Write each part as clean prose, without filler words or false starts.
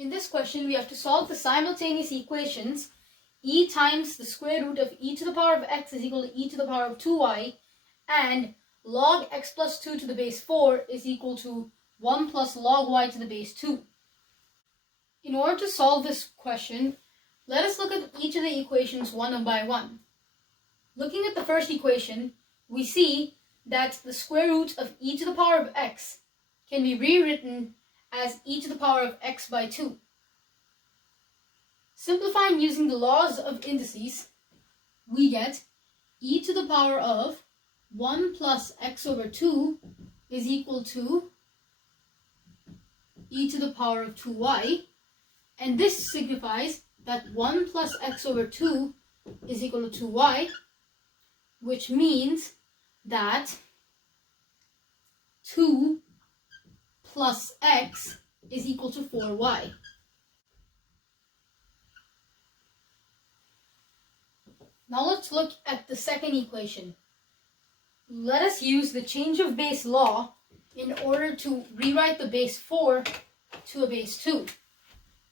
In this question, we have to solve the simultaneous equations e times the square root of e to the power of x is equal to e to the power of 2y and log x plus 2 to the base 4 is equal to 1 plus log y to the base 2. In order to solve this question, let us look at each of the equations one by one. Looking at the first equation, we see that the square root of e to the power of x can be rewritten as e to the power of x by 2. Simplifying using the laws of indices, we get e to the power of 1 plus x over 2 is equal to e to the power of 2y, and this signifies that 1 plus x over 2 is equal to 2y, which means that 2 plus x is equal to 4y. Now let's look at the second equation. Let us use the change of base law in order to rewrite the base 4 to a base 2.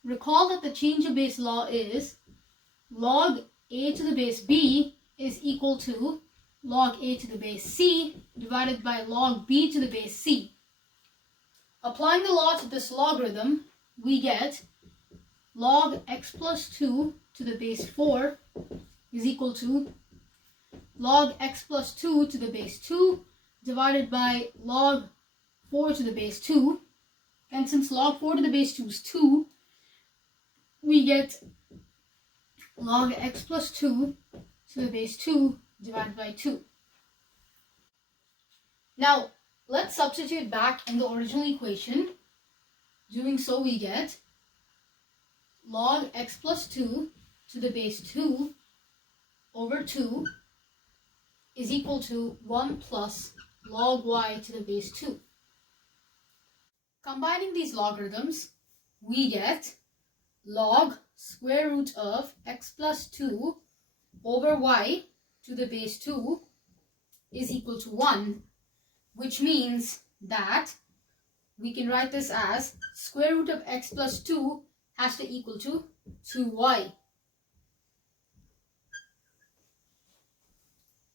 Recall that the change of base law is log a to the base b is equal to log a to the base c divided by log b to the base c. Applying the law to this logarithm, we get log x plus 2 to the base 4 is equal to log x plus 2 to the base 2 divided by log 4 to the base 2. And since log 4 to the base 2 is 2, we get log x plus 2 to the base 2 divided by 2. Now, let's substitute back in the original equation. Doing so, we get log x plus 2 to the base 2 over 2 is equal to 1 plus log y to the base 2. Combining these logarithms, we get log square root of x plus 2 over y to the base 2 is equal to 1, which means that we can write this as square root of x plus 2 has to equal to 2y.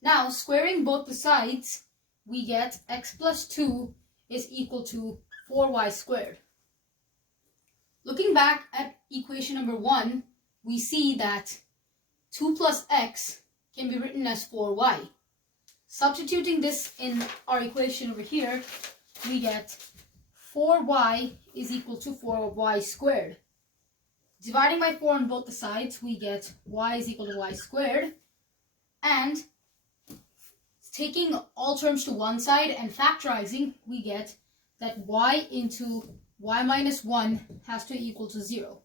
Now, squaring both the sides, we get x plus 2 is equal to 4y squared. Looking back at equation number 1, we see that 2 plus x can be written as 4y. Substituting this in our equation over here, we get 4y is equal to 4y squared. Dividing by 4 on both the sides, we get y is equal to y squared. And taking all terms to one side and factorizing, we get that y into y minus 1 has to equal to 0.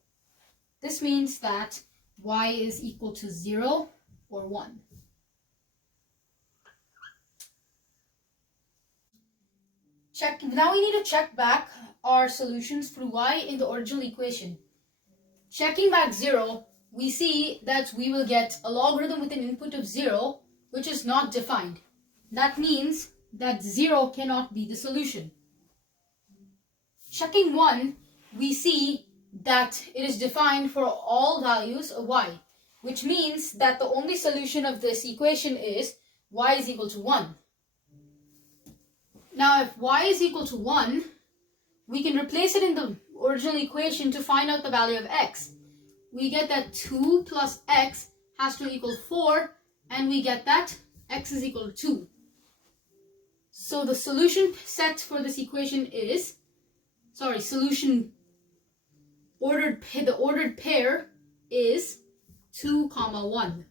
This means that y is equal to 0 or 1. Now we need to check back our solutions for y in the original equation. Checking back 0, we see that we will get a logarithm with an input of 0, which is not defined. That means that 0 cannot be the solution. Checking 1, we see that it is defined for all values of y, which means that the only solution of this equation is y is equal to 1. Now, if y is equal to 1, we can replace it in the original equation to find out the value of x. We get that 2 plus x has to equal 4, and we get that x is equal to 2. So the solution set for this equation is, the ordered pair is 2, 1.